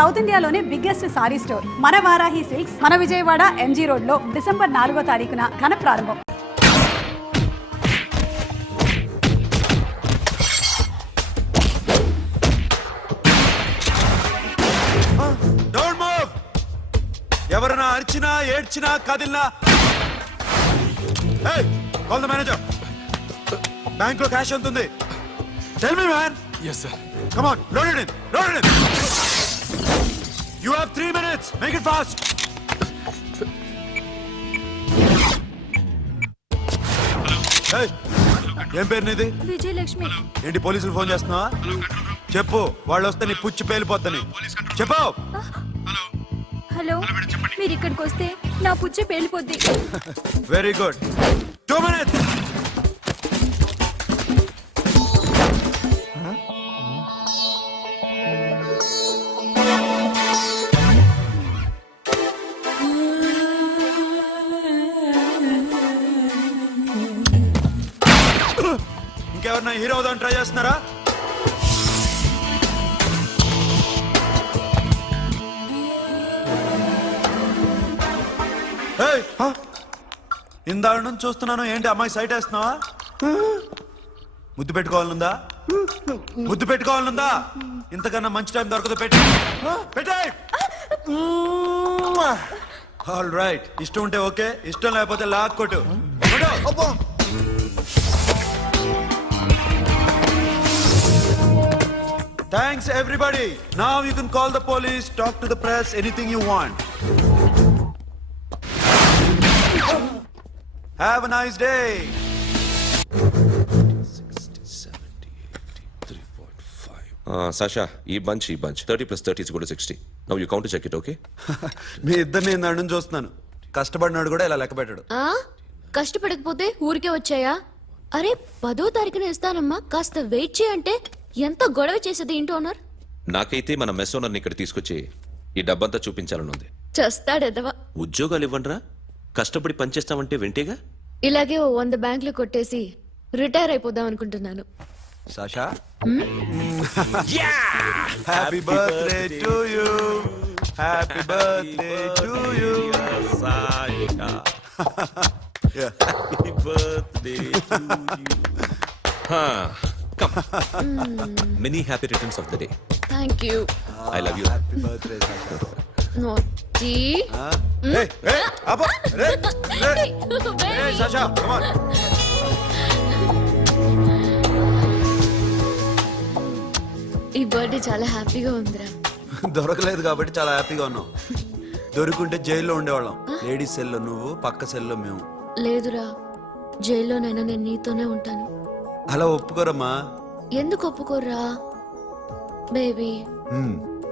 South ఇండియాలోనే biggest sorry store మన Varahi silks మన విజయవాడ ఎంజీ రోడ్ లో డిసెంబర్ 4వ తారీఖున ఘన ప్రారంభం. ఎవరైనా అరిచినా ఏడ్చినా కదిలినా కాల్ ద మేనేజర్. బ్యాంక్ లో క్యాష్ ఎంత ఉంది? Tell me man. Yes sir. Come on, load it in. Load it in. You have 3 minutes. Make it fast. Hey, ఏం పేరు నీది? విజయలక్ష్మి. ఏంటి పోలీసులు ఫోన్ చేస్తున్నావా? చెప్పు, వాళ్ళు వస్తే నీ పుచ్చి పేలిపోద్దని చెప్పు. హలో, మీరు ఇక్కడికి వస్తే నా పుచ్చి పేలిపోద్ది. Very good. 2 minutes. ఇంకెవరన్నా హీరో అవుదామని ట్రై చేస్తున్నారా? ఇందాక నుంచి చూస్తున్నాను, ఏంటి అమ్మాయి సైట్ వేస్తున్నావా? ముద్దు పెట్టుకోవాలనుందా? ముద్దు పెట్టుకోవాలనుందా? ఇంతకన్నా మంచి టైం దొరకదు. పెట్టే. ఆల్ రైట్, ఇష్టం ఉంటే ఓకే, ఇష్టం లేకపోతే లాక్కొట్టు. Thanks everybody. Now you can call the police, talk to the press, anything you want. Have a nice day. 60, 70, 80, 3.5. Sasha, ఈ bunch 30 plus 30 is equal to 60. Now you count to check it, okay? మీ ఇద్దరిని నేను నన్ను చూస్తున్నాను. కష్టపడినాడు కూడా ఇలా లెక్క పెట్టాడు. కష్టపడకపోతే ఊరికే వచ్చాయా? అరే 10వ తారీఖున ఇస్తానమ్మా, కాస్త వెయిట్ చేయంటే ఎంత గొడవ చేసేది ఇంటి ఓనర్. నాకైతే మన మెస్ ఓనర్ని ఇక్కడ తీసుకొచ్చి ఈ డబ్బంతా చూపించాలని ఉంది. చేస్తాడెదవా. ఉద్యోగాలు ఇవ్వండిరా, కష్టపడి పనిచేస్తామంటే వింటేగా. ఇలాగే 100 బ్యాంకులు కొట్టేసి రిటైర్ అయిపోదాం అనుకుంటున్నాను. Sasha, happy birthday to you. Happy birthday to you Sasha. Happy birthday to you. Come. Many happy returns of the day. Thank you. I love you. Happy birthday Sasha. నోటి. Hey, hey, అబ్బా. Hey, Sasha, come on. ఈ birthday చాలా హ్యాపీగా ఉందిరా. దొరకలేదు కాబట్టి చాలా హ్యాపీగా ఉన్నాం. దొరుకుంటే జైల్లో ఉండేవాళ్ళం. లేడీస్ సెల్లో నువ్వు, పక్క సెల్లో మేము. లేదురా, జైల్లోనైనా నేను నీతోనే ఉంటాను. అలా ఒప్పుకోరమ్మా. ఎందుకు ఒప్పుకోర్రా బేబీ?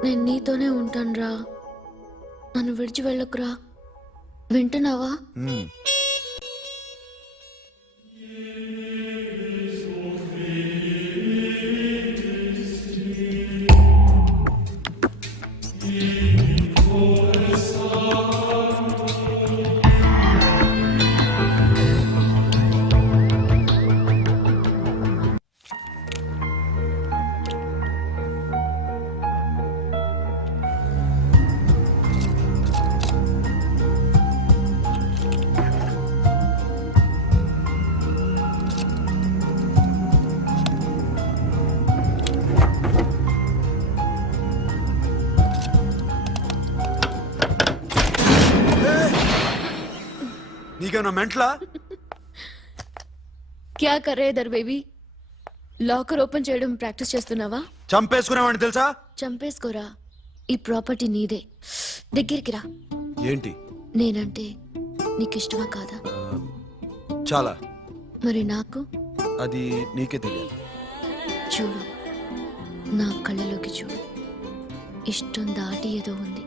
నేను నీతోనే ఉంటానురా, నన్ను విడిచి వెళ్ళకురా. వింటున్నావా? నీకేమన్నా మెంట్లా? క్యా కరే ఇధర్ బేబీ? లాకర్ ఓపెన్ చేయడం ప్రాక్టీస్ చేస్తున్నావా? చంపేసుకునేవాడిని తెలుసా? చంపేసుకోరా, ఈ ప్రాపర్టీ నీదే. దగ్గరికి రా. ఏంటి? నేనంటే నీకు ఇష్టమా కాదా? చాలా. మరి నాకు? అది నీకే తెలియాలి. చూడు, నా కళ్ళలోకి చూడు. ఇష్టం దాటి ఏదో ఉంది,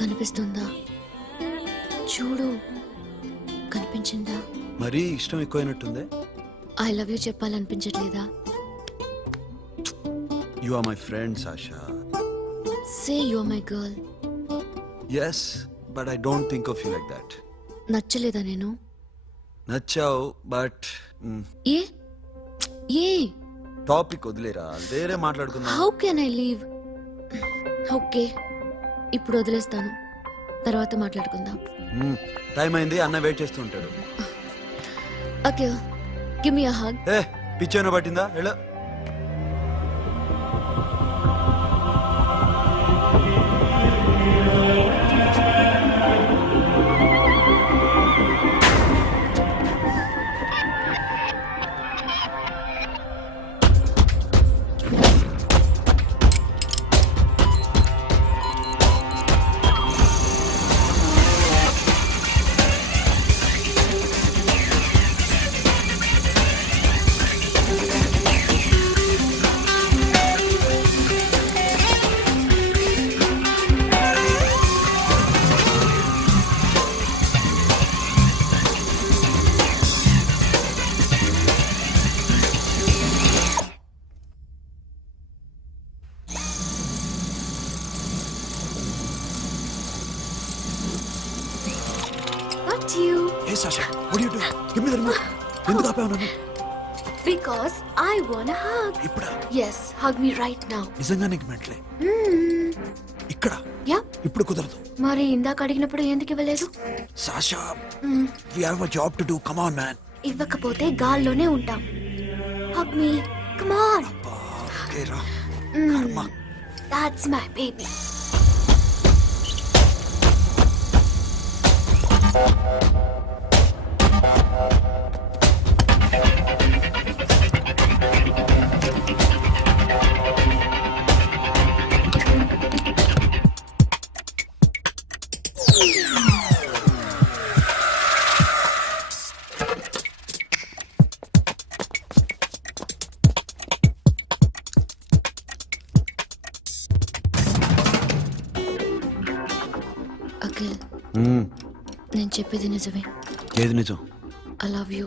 కనిపిస్తుందా? చూడు, కనిపించిందా? మరీ ఇష్టం ఎక్కువైనట్టుందే. ఐ లవ్ యూ చెప్పాలనిపించట్లేదా? You are my friend Sasha. Say you are my girl. Yes, but I don't think of you like that. నచ్చలేదా నేను? నచ్చావు, బట్ ఏ ఏ టాపిక్ వదిలేరా, వేరే మాట్లాడుకుందాం. How can I leave? Okay ఇప్పుడు వదిలేస్తాను, తర్వాత మాట్లాడుకుందాం. టైం అయింది, అన్న వెయిట్ చేస్తూ ఉంటాడు. Okay, give me a hug. ఏ పిచ్చేనో పట్టిందా? వెళ్ళు. Not you. ఏ Sasha, what are you doing? Give me the remote. ఎందుకు ఆపావు నన్ను? Because I want a hug. ఇప్పుడా? Yes, hug me right now. నిజంగా నీకు మెంటలే? ఇక్కడ Yeah. ఇప్పుడు కుదరదు. మరి ఇందాక అడిగినప్పుడు ఎందుకు ఇవ్వలేదు? Sasha, we have a job to do. Come on, man. ఇవ్వకపోతే గాల్లోనే ఉంటాం. Hug me. Come on. Okay, రా. కర్మ. That's my baby. అఖిల్, నేను చెప్పేది నిజమే. ఏది నిజం? I love you.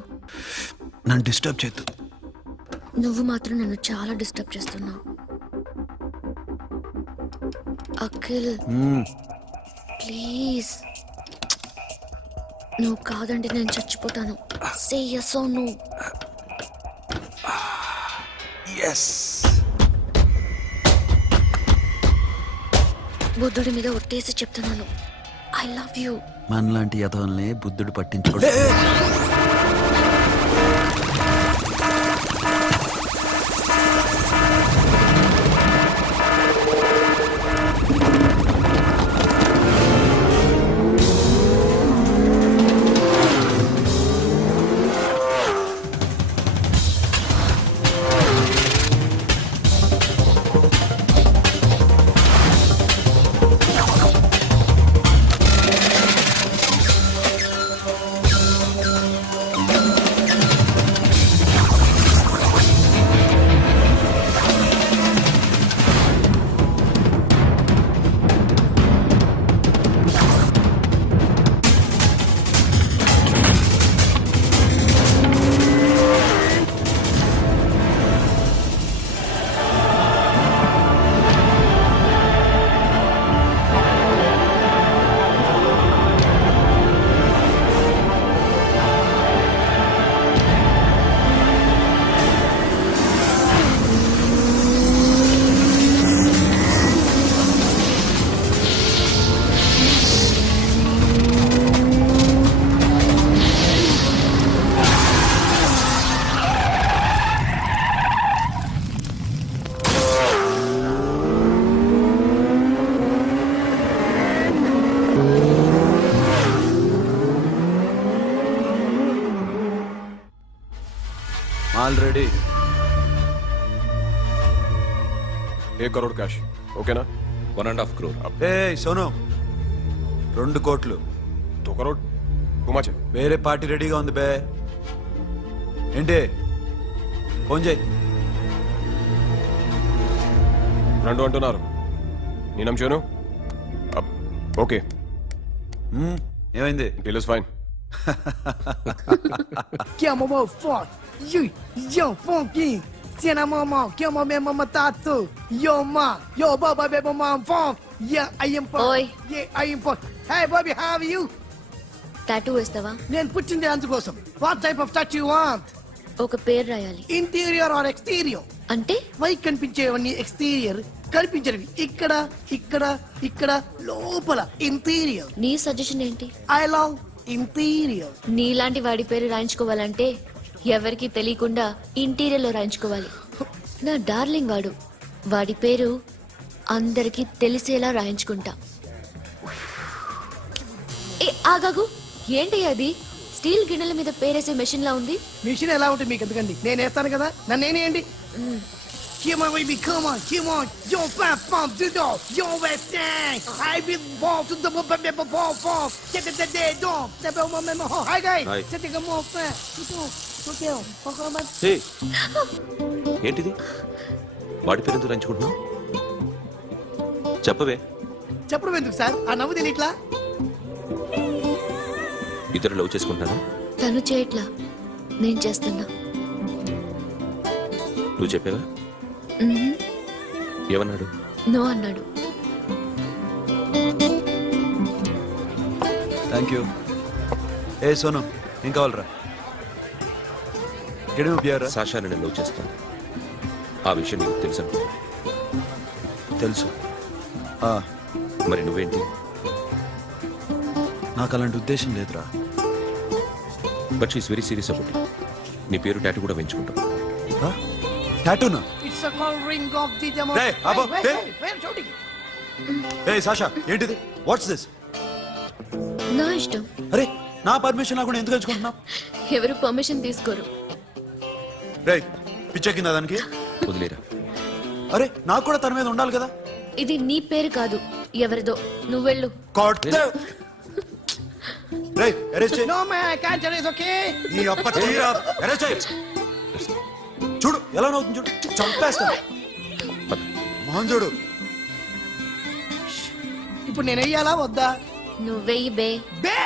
నన్ను డిస్టర్బ్ చేయొద్దు. నువ్వు మాత్రం నన్ను చాలా డిస్టర్బ్ చేస్తున్నావు. అఖిల్ ప్లీజ్, నువ్వు కాదంటే నేను చచ్చిపోతాను. సే yes or no. ఎస్. బుద్ధుడి మీద ఒట్టేసి చెప్తున్నాను, ఐ లవ్ యూ. మనలాంటి యథోల్ని బుద్ధుడు పట్టించుకోడు. ఆల్రెడీ 1 करोड़ कैश ఓకేనా? 1.5 crore. ఏ సోను, 2 కోట్లు. 2 करोड़ టూ మచ్. వేరే పార్టీ రెడీగా ఉంది బే. ఏంటి? ఫోన్ చేయి. 2 అంటున్నారు. నీ నమ్మును. ఓకే, ఏమైంది? Deal is fine. Que é mamão forte, yo, funky. Se na mamão, que é mamão mamatatu. Yo, ma, yo, baba, baby, mom, funk. Yeah, I am funk. Oi. Yeah, I am funk. Hey, Bobby, how are you? Tattoo వేస్తావా? నేను పుట్టింది అందుకోసం. What type of tattoo you want? ఒక పేరు రాయాలి. Interior or exterior? అంటే పైకి కనిపించేవన్నీ exterior, కనిపించనివి ఇక్కడ ఇక్కడ ఇక్కడ లోపల ఇంటీరియర్. నీ సజెషన్ ఏంటి? I love interior. నీలాంటి వాడి పేరు రాయించుకోవాలంటే ఎవరికి తెలియకుండా ఇంటీరియర్ లో రాయించుకోవాలి. నా డార్లింగ్ వాడు, వాడి పేరు అందరికి తెలిసేలా రాయించుకుంటా. ఏ ఆగాగు, ఏంటి అది? స్టీల్ గిన్నెల మీద పేరేసే మెషిన్ లా ఉంది. మిషన్ ఎలా ఉంటుంది మీకు ఎందుకండి, నేను వేస్తాను కదా, నన్ను నేనేయండి. Come on, baby, come on, come on. Yo, fam, do do. Yo, West End. I will walk to the ball. Get the day, don't. Never remember. Hi, guys. Hi. Set the more fan. Okay, హే ఏంటిది? వాడి పేరు ఎందుకు రంచుకుంటున్నావు? చెప్పవే. చెప్పడం ఎందుకు sir? ఆ నవ్వు తిని ఇట్లా ఇద్దరు లవ్ చేసుకుంటాను. తను చేయట్లా, నేను చేస్తున్నా. నువ్వు చెప్పావా? ఏమన్నాడు? నో అన్నాడు. Thank you. ఏ సోను, ఏం కావాలరా? గడిమి ప్యారా? సాషాని నేను లవ్ చేస్తాను. ఆ విషయం నీకు తెలుసు అనుకో. తెలుసు. మరి నువ్వేంటి? నాకు అలాంటి ఉద్దేశం లేదురా. But she's very serious about it. నీ పేరు టాటూ కూడా వేయించుకుంటాం. టాటూనా? It's a call ring of the demo. Hey, Abba, hey. Shooting. ఏ సాషా, ఏంటిది? What's this? నా ఇష్టం. అరే, నా పర్మిషన్ లేకుండా ఎందుకు ఎంచుకుంటున్నావు? ఎవరు పర్మిషన్ తీసుకోరు. రే, పిచ్చెక్కిందా దానికి? వదిలేరా. అరే, నాకు కూడా తన మీద ఉండాలి కదా. ఇది నీ పేరు కాదు, ఎవరిదో. నువ్వెళ్ళు. కొట్టే. రే, అరెస్ట్ చేయి. No man, I can't tell. It's okay. నీ అప్ప తీరా. అరెస్ట్ చేయి. చూడు ఎలా నవ్వుతుంది, చూడు. చంపేస్తా. మోహన్ చూడు. ఇప్పుడు నేను వెయ్యాలా వద్దా? నువ్వెయ్యి బే. బే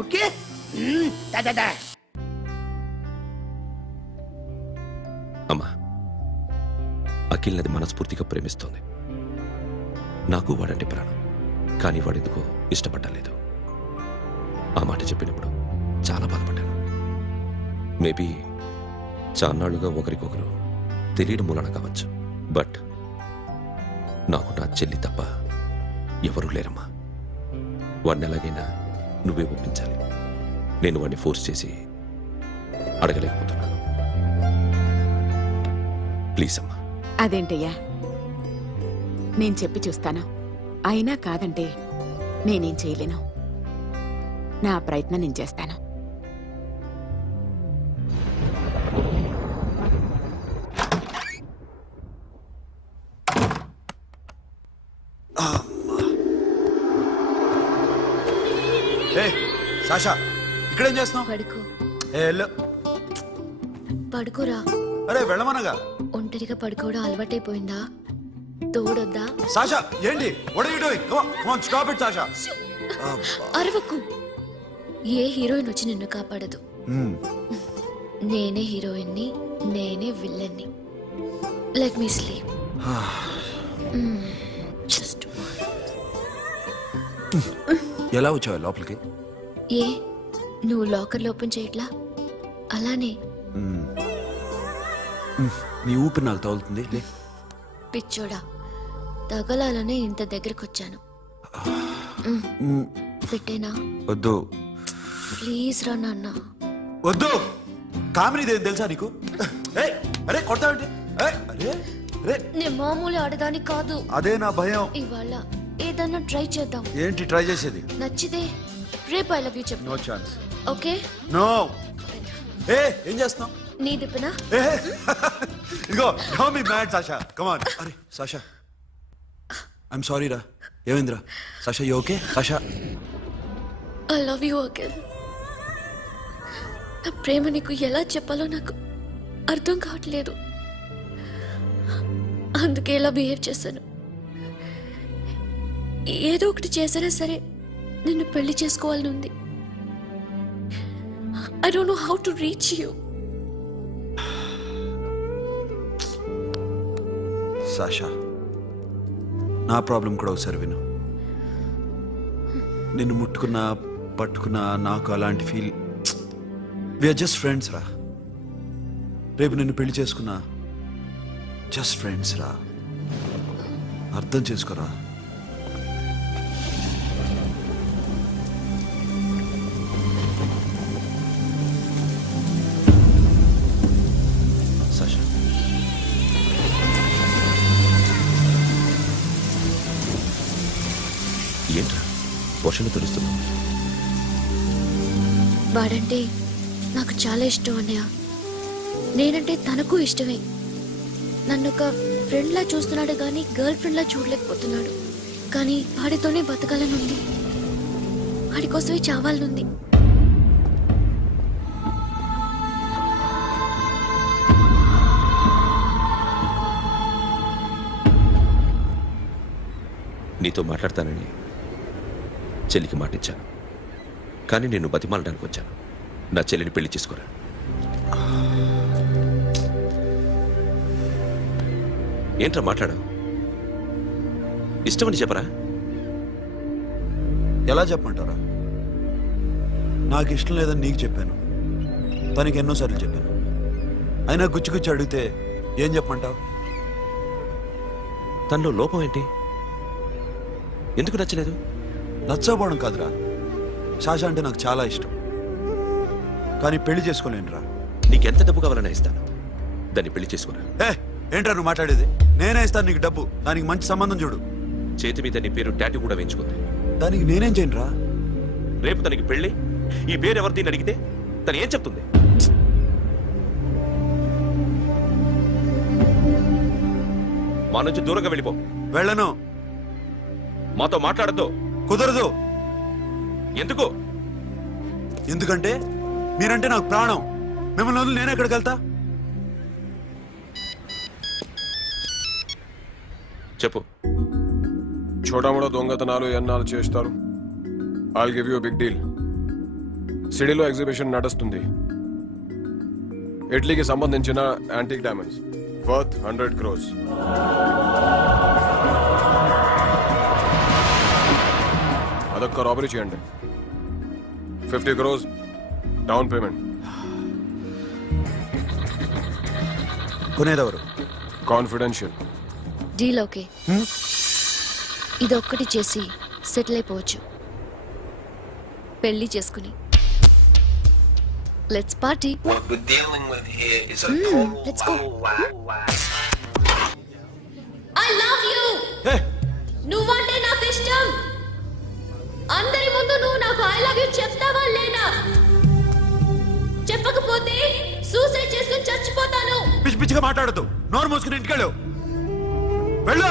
ఓకే. దా అమ్మా, అఖిల్ నది మనస్ఫూర్తిగా ప్రేమిస్తోంది. నాకు వాడంటే ప్రాణం, కానీ వాడెందుకో ఇష్టపడలేదు. ఆ మాట చెప్పినప్పుడు చాలా బాధపడ్డాను. మేబీ చాన్నాళ్లుగా ఒకరికొకరు తెలియడం మూలన కావచ్చు. బట్ నాకు నా చెల్లి తప్ప ఎవరూ లేరమ్మా. వాడిని ఎలాగైనా నువ్వే ఒప్పించాలి. నేను వాడిని ఫోర్స్ చేసి అడగలేకపోతున్నాను. ప్లీజ్ అమ్మా. అదేంటయ్యా, నేను చెప్పి చూస్తాను. అయినా కాదంటే నేనేం చేయలేను. నా ప్రయత్నం నేను చేస్తాను. ఏ సాషా, ఇక్కడేం చేస్తున్నావు? పడుకో. ఏ వెళ్ళు. పడుకోరా. అరే వెళ్ళమనగా. ఒంటరిగా పడుకోవడం అలవాటైపోయిందా? తోడొద్దా? సాషా, ఏంటి? What are you doing? Come on, stop it Sasha. అరవకు. ఏ హీరోయిన్ వచ్చి నిన్ను కాపాడదు. నేనే హీరోయిన్ని, నేనే విల్లన్ని. Let me sleep. జస్ట్ ఎలా వచ్చావు లోపలికి? ఏ నువ్వు లాకర్ ఓపెన్ చేయట్లా? అలానే. నీ ఊపిరి నాకు తగులుతుంది. లే. పిచ్చోడా, తగలాలనే ఇంత దగ్గరకు వచ్చాను. పెట్టేనా? వద్దు. ప్లీజ్ రా నాన్న. వద్దు. కామినీదేం తెలుసా నీకు? ఏయ్, అరే కొడతావేంటి? ఏయ్, అరే అరే, నేను మామూలు ఆడదాని కాదు. అదే నా భయం. ఇవాళ ఏదన్నా ట్రై చేద్దాం. ఏంటి ట్రై చేసేది? నచ్చితే రేపు ఐ లవ్ యూ చెప్పు. No chance. ఓకే? నో. ఏ ఏం చేస్తున్నావు? నీ దిప్పునా? ఏ ఇదిగో, don't be mad Sasha. Come on. అరే సాషా, ఐఎమ్ సారీ రా. ఏమైందిరా? Sasha, you okay? Sasha, I love you again. నా ప్రేమ నీకు ఎలా చెప్పాలో నాకు అర్థం కావట్లేదు. అందుకే ఇలా బిహేవ్ చేశాను. ఏదో ఒకటి చేసినా సరే నిన్ను పెళ్లి చేసుకోవాలని ఉంది. I don't know how to reach you. Sasha, నా ప్రాబ్లం కూడా ఒకసారి విను. నిన్ను ముట్టుకున్నా పట్టుకున్నా నాకు అలాంటి ఫీల్. వీఆర్ జస్ట్ ఫ్రెండ్స్ రా. రేపు నిన్ను పెళ్లి చేసుకున్నా జస్ట్ ఫ్రెండ్స్ రా. అర్థం చేసుకోరా. సాషా, ఏంట్రా వర్షంలో తెలుస్తున్నావు? వాడంటే నాకు చాలా ఇష్టం అన్నయ్య. నేనంటే తనకు ఇష్టమే. నన్ను ఒక ఫ్రెండ్లా చూస్తున్నాడు కానీ గర్ల్ ఫ్రెండ్లా చూడలేకపోతున్నాడు. కానీ వాడితోనే బతకాలనుంది, వాడి కోసమే చావాలనుంది. నీతో మాట్లాడతానని చెల్లికి మాటిచ్చాను, కానీ నేను బతిమాలడానికి వచ్చాను. నా చెల్లిని పెళ్లి చేసుకోరా. ఏంట్రా మాట్లాడావు? ఇష్టమని చెప్పరా? ఎలా చెప్పమంటారా? నాకు ఇష్టం లేదని నీకు చెప్పాను, తనకి ఎన్నోసార్లు చెప్పాను. అయినా గుచ్చి గుచ్చి అడిగితే ఏం చెప్పమంటావు? తనలో లోపం ఏంటి? ఎందుకు నచ్చలేదు? నచ్చకపోవడం కాదురా, శాష అంటే నాకు చాలా ఇష్టం, కానీ పెళ్లి చేసుకోలేనురా. నీకెంత డబ్బు కావాలన్నా ఇస్తాను, దాన్ని పెళ్లి చేసుకోరా. ఏంట్రా నువ్వు మాట్లాడేది? నేనే ఇస్తాను నీకు డబ్బు, దానికి మంచి సంబంధం చూడు. చేతి మీద నీ పేరు టాటూ కూడా వేయించుకుంది. దానికి నేనేం చేయనురా? రేపు తనకి పెళ్లి, ఈ పేరు ఎవరిది అడిగితే తను ఏం చెప్తుంది? మా నుంచి దూరంగా వెళ్ళిపో. వెళ్ళను. మాతో మాట్లాడద్దు. కుదరదు. ఎందుకు? ఎందుకంటే మీరంటే నాకు ప్రాణం. మిమ్మల్ని వదిలి నేను ఎక్కడికి వెళ్తా? చెప్పు. చోటామోడా దొంగతనాలు ఎన్నాళ్ళు చేస్తారు? I'll give you big deal. సిటీలో ఎగ్జిబిషన్ నడుస్తుంది. ఇటలీకి సంబంధించిన యాంటిక్ డైమండ్స్ వర్త్ 100 crores. అదొక్క రాబరీ చేయండి. 50 crores డౌన్ పేమెంట్. కొనేదెవరు? కాన్ఫిడెన్షియల్. Deal okay. ఇదొక్కటి చేసి సెటిల్ అయిపోవచ్చు. పెళ్లి చేసుకుని let's party. What we're dealing with here is a total let's go. I love you. నువ్వంటే నాకు ఇష్టం. అందరి ముందు నువ్వు నాకు ఐ లవ్ యు చెప్తావా లేదా? చెప్పకపోతే సూసైడ్ చేసుకుని చచ్చిపోతాను. పిచ్చి పిచ్చిగా మాట్లాడద్దు. నోరు మూసుకుని ఇంటికెళ్ళు. వెళ్ళు.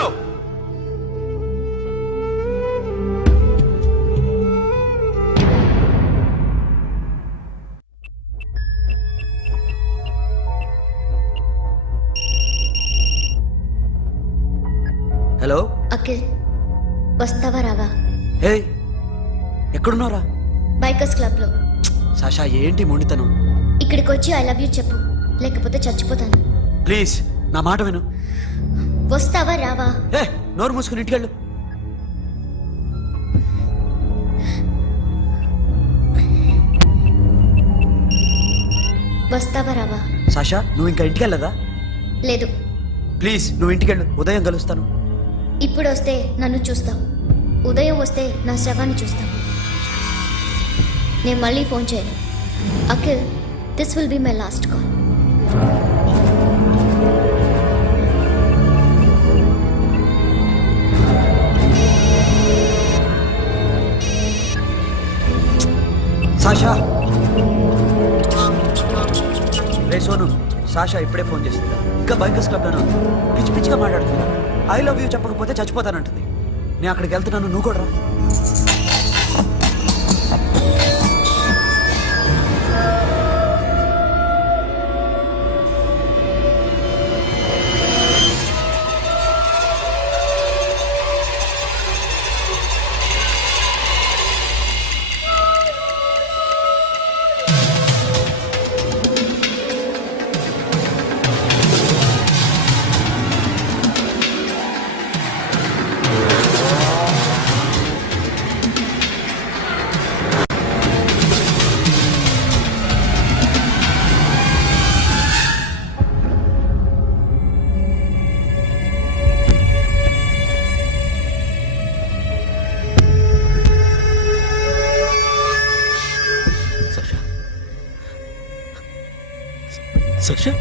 హలో అఖిల్, వస్తావా రావా? హే, ఎక్కడున్నారా? బైకర్స్ క్లబ్ లో. సాషా, ఏంటి మొండితనం? ఇక్కడికి వచ్చి ఐ లవ్ యూ చెప్పు, లేకపోతే చచ్చిపోతాను. ప్లీజ్ నా మాట విను. వస్తావా రావా? హే, నోరు మూసుకుని ఇంటికెళ్ళు. వస్తావా రావా? సాషా, నువ్వు ఇంకా ఇంటికెళ్ళదా? లేదు. ప్లీజ్ నువ్వు ఇంటికెళ్ళు, ఉదయం కలుస్తాను. ఇప్పుడు వస్తే నన్ను చూస్తావు, ఉదయం వస్తే నా శవాన్ని చూస్తావు. నేను మళ్ళీ ఫోన్ చేయను. Akhil, this will be my last call. Sasha, ray Sonu, Sasha ఇప్పుడే ఫోన్ చేసింది. ఇంకా బైకర్స్ క్లబ్లోనే ఉంది. పిచ్చి పిచ్చిగా మాట్లాడుతున్నా. ఐ లవ్ యూ చెప్పకపోతే చచ్చిపోతానంటుంది. నేను అక్కడికి వెళ్తున్నాను, నువ్వు కూడా రా. సషా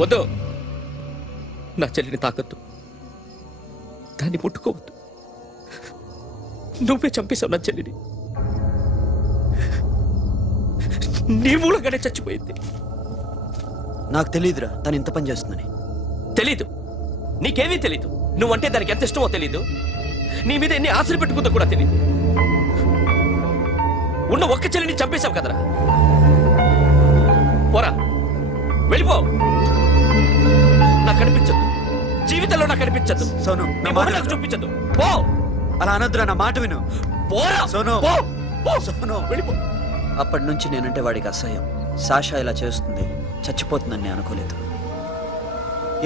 వద్దు, నా చెల్లిని తాకద్దు, దాన్ని ముట్టుకోవద్దు. నువ్వే చంపేశావు నా చెల్లిని. నీ మూలంగానే చచ్చిపోయింది. నాకు తెలియదురా తను ఇంత పని చేస్తుందని. తెలీదు, నీకేమీ తెలీదు. నువ్వంటే దానికి ఎంత ఇష్టమో తెలీదు. నీ మీద ఎన్ని ఆశలు పెట్టుకుందో కూడా తెలీదు. ఉన్న ఒక్క చెల్లిని చంపేశావు కదరా. పోరా, వెళ్ళిపో. నాకు కనిపించదు, జీవితంలో నాకు కనిపించదు. సోను, నీ నా మొహం మాట నాకు విను. చూపించదు. పో, అలా అనొద్దురా, నా మాట విను. పోరా, సోను. పో, పో. సోను. వెళ్ళిపో. అప్పటి నుంచి నేనంటే వాడికి అసహ్యం. సాషా ఇలా చేస్తుంది, చచ్చిపోతుందని నేను అనుకోలేదు.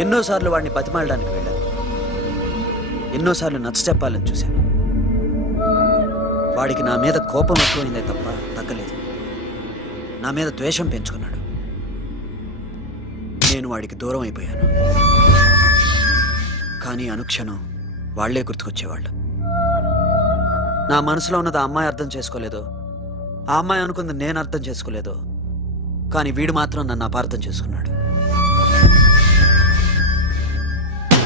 ఎన్నోసార్లు వాడిని బతిమాలడానికి వెళ్ళాను, ఎన్నోసార్లు నచ్చ చెప్పాలని చూశాను. వాడికి నా మీద కోపం ఎక్కువైందే తప్ప తగ్గలేదు. నా మీద ద్వేషం పెంచుకున్నాడు. నేను వాడికి దూరం అయిపోయాను. కానీ అనుక్షణం వాళ్లే గుర్తుకొచ్చేవాళ్ళు. నా మనసులో ఉన్నది ఆ అమ్మాయి అర్థం చేసుకోలేదో, ఆ అమ్మాయి అనుకుంది నేను అర్థం చేసుకోలేదో, కానీ వీడు మాత్రం నన్ను అపార్థం చేసుకున్నాడు.